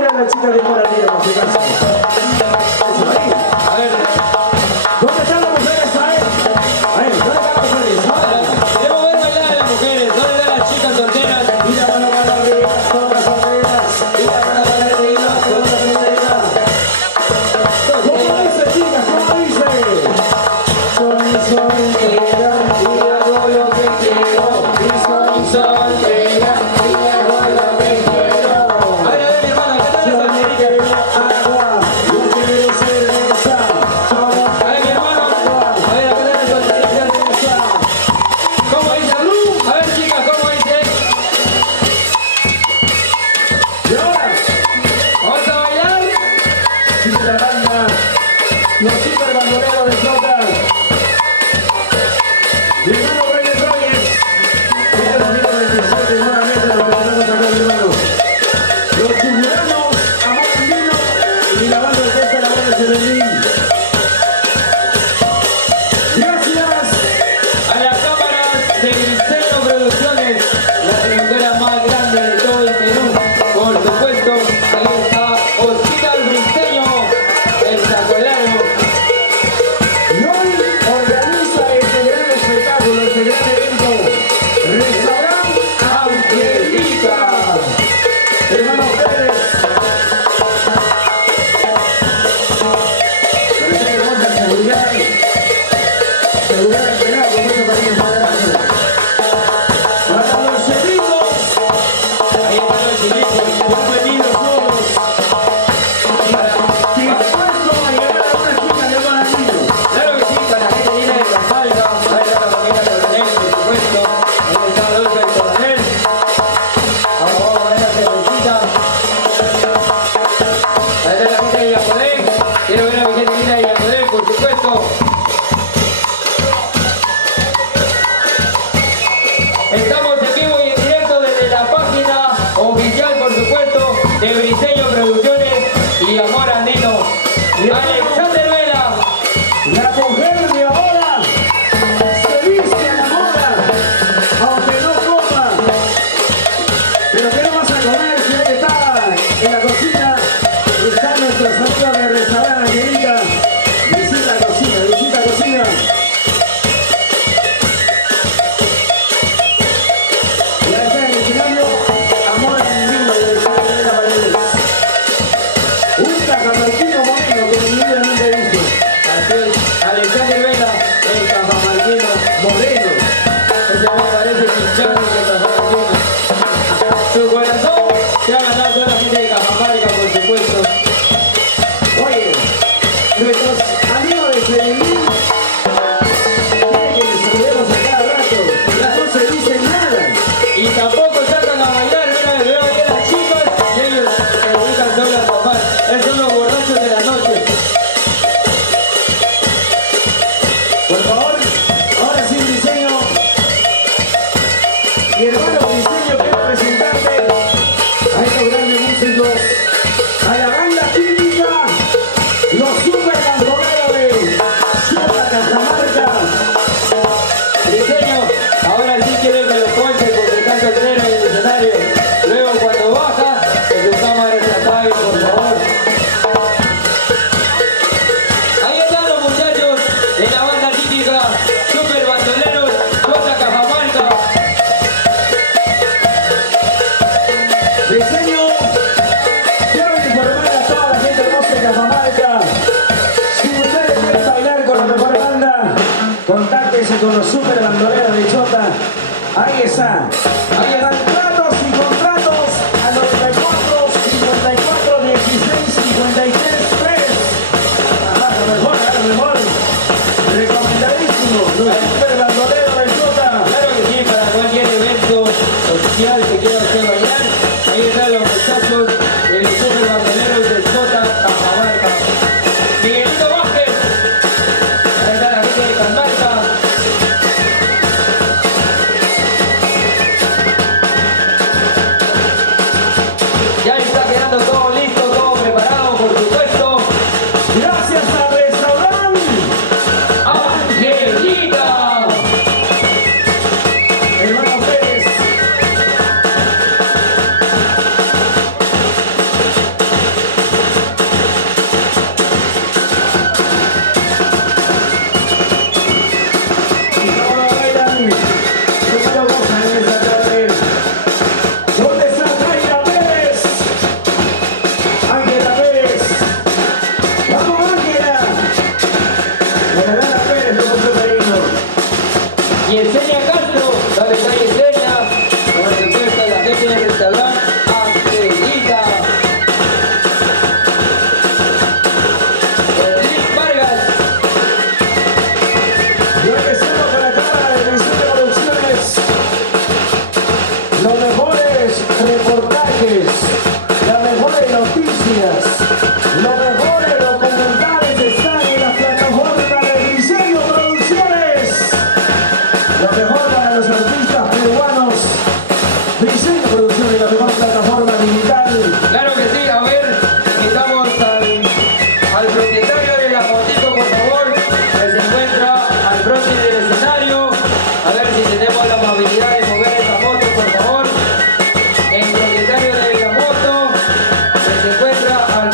bailan las chicas de Morandino, por si acaso. Eso, ahí. A ver. ¿Dónde están las mujeres, ahí? Ahí, ¿dónde están las mujeres? Queremos ver bailar a las mujeres. ¿Dónde están las chicas solteras? Y la mano para arriba, todas las solteras. Y la mano para arriba, todas las solteras. ¿Cómo dice, chicas? ¿Cómo dice? Soy soltera y hago lo que quiero. Y soy soltera y hago lo que quiero. A ver, mi hermano, ¿qué tal Yo esa no mujerita? quiero agua, yo quiero cerveza. Somos A ver, mi hermano. A ver, acá está la solterita. ¿Cómo dice? A ver, chicas, ¿cómo dice? Y ahora, ¿Vamos a bailar? dice la banda, los super bandoleros de Jota. Mi hermano Reyes Reyes, este 2027, nuevamente lo presentamos acá, mi hermano. Los chuburanos, Amor Andino y la banda de Costa, la banda de Cervelín. Gracias. A las cámaras de Briseño Producciones, la productora más grande de todo el Perú. Por supuesto, ahí está Hospital Briseño, el Sacolaro. Y hoy organiza este gran espectáculo, este gran evento, Restaurante Angélica. Hermano Pérez. Pero esta hermosa seguridad, seguridad entregada con mucho cariño, muchas gracias. Para los chelitos, Ahí están los chilitos. bienvenidos todos. Dispuesto a llegar a una chica de Morandino. Claro que sí, para la gente linda de Campalga, ahí está la familia Coronel, por supuesto, ahí está Adolfo el Coronel. Vamos a poner la cervecita. Ahí está la gente de Yacodé, quiero ver a mi gente linda de Yacodé, por supuesto. Estamos en vivo y en directo desde la página oficial, por supuesto, de Briseño Producciones y Amor Andino. Alexander Vela. La mujer de ahora se viste a la moda, aunque no coma. Pero ¿qué no vas a comer si ahí está en la cocina? Están nuestros amigos de Restaurante Angélica. Visita cocina, visita cocina. Y ahí está en el escenario Amor Andino de Alexander Paredes. Un cajamarquino moreno que inmediatamente he visto. Así es, Alexander Vela, el cajamarquino Moreno. ese me parece chinchano de Cajamarquino. Su corazón se ha ganado toda la gente de Cajamarca, por supuesto. Oye, nuestros amigos de Cervelín quieren que les saludemos a cada rato. Ya no se dicen nada. Y tampoco sacan a bailar, mira, veo aquí a las chicas y ellos se dedican solo a tomar. Esos son los borrachos de la noche. Por favor, ahora sí, Briseño. Mi hermano Briseño, quiero presentarte a estos grandes músicos, a la banda típica, los super bandoleros de Ciudad Cajamarca. Briseño, ahora sí quiero que lo ponche porque está soltero en el escenario. Luego cuando baja, que su cámara se apague, por favor. Ahí están los muchachos de la banda típica, super bandoleros, Jota Cajamarca. Briseño, quiero informar a toda la gente hermosa de Cajamarca. Si ustedes quieren bailar con la mejor banda, contáctense con los super bandoleros de Chota. Ahí está. Ahí están tratos y contratos a 94 54 16 53 3. Ajá, lo mejor, lo mejor. Recomendadísimo. Los super bandoleros de Chota. Claro que sí, para cualquier evento social que quiera usted bailar, ahí están los muchachos de los super bandoleros de Jota Cajamarca. Miguelito Vázquez, ahí está la gente de Cajamarca. noticias. Los mejores documentales están en la plataforma de Diseño Producciones. Lo mejor para los artistas peruanos. Diseño Producciones, la mejor plataforma digital. Claro que sí, a ver, invitamos al propietario de la fotito, por favor, que se encuentra al frente del escenario. A ver si tenemos la amabilidad de mover esa moto, por favor. El propietario de la moto, que se encuentra al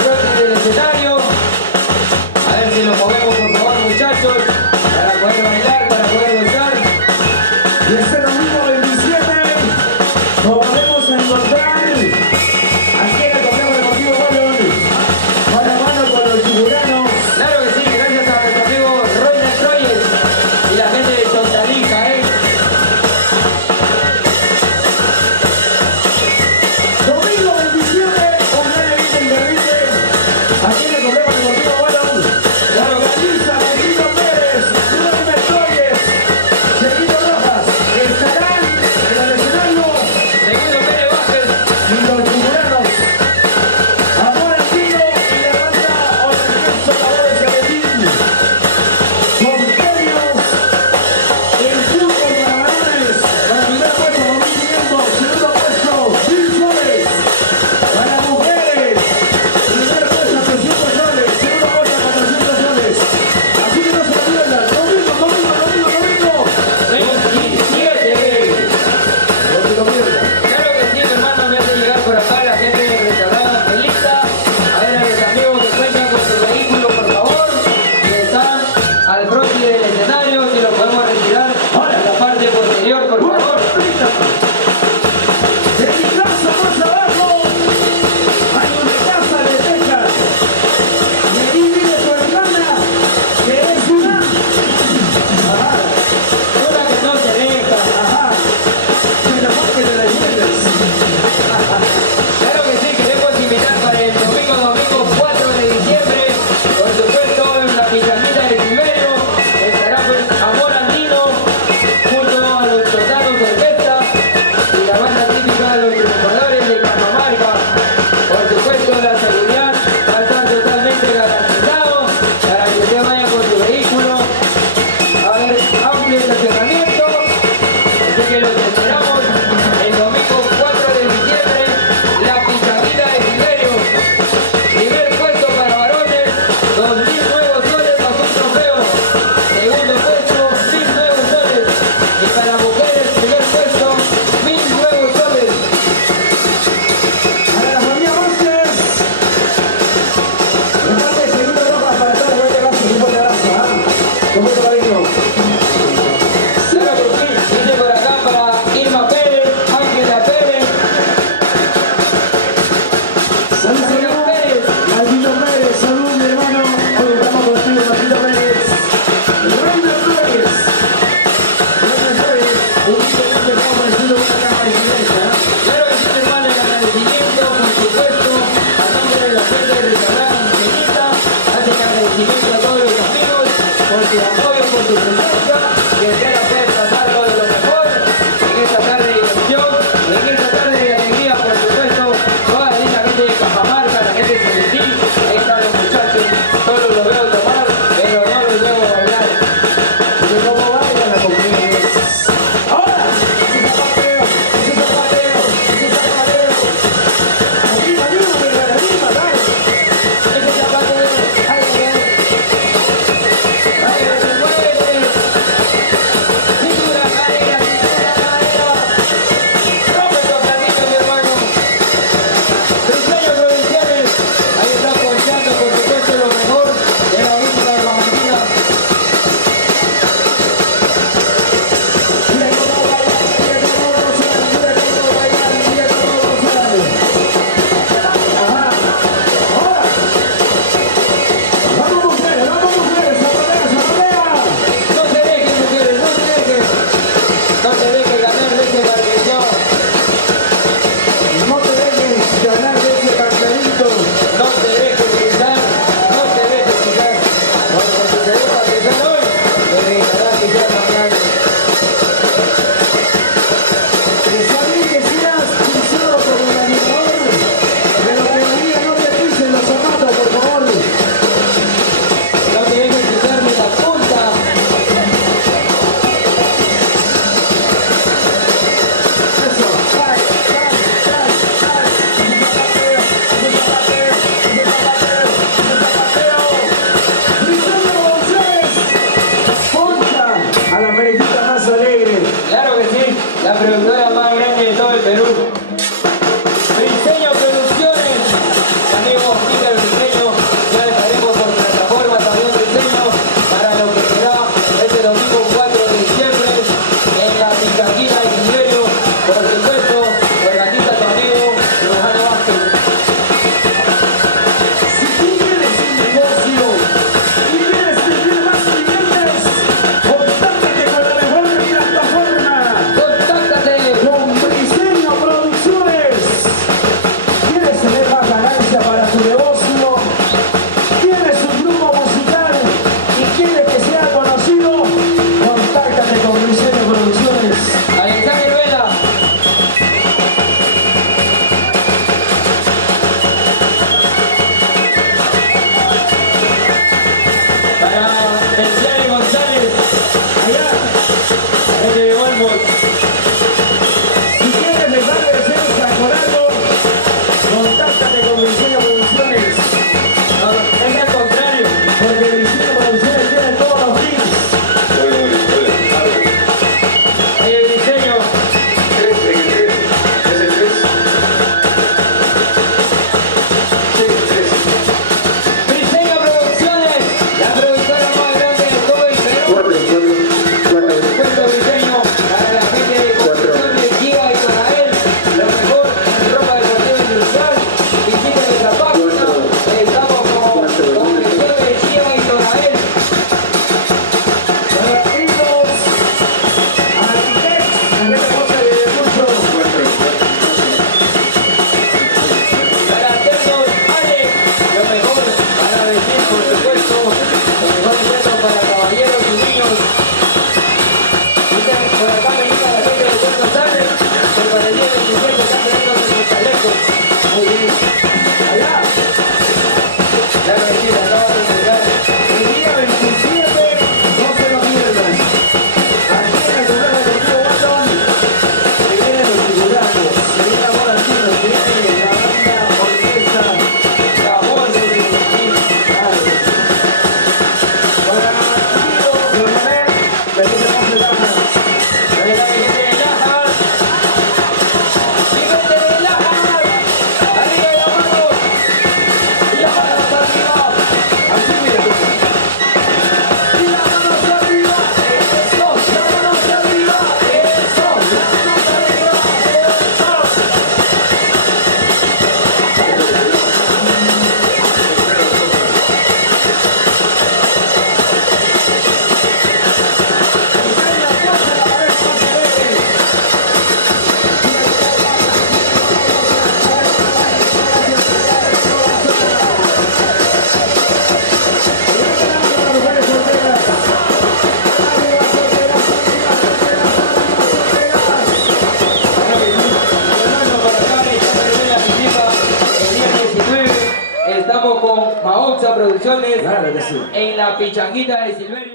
sí. en la pichanguita de Silverio.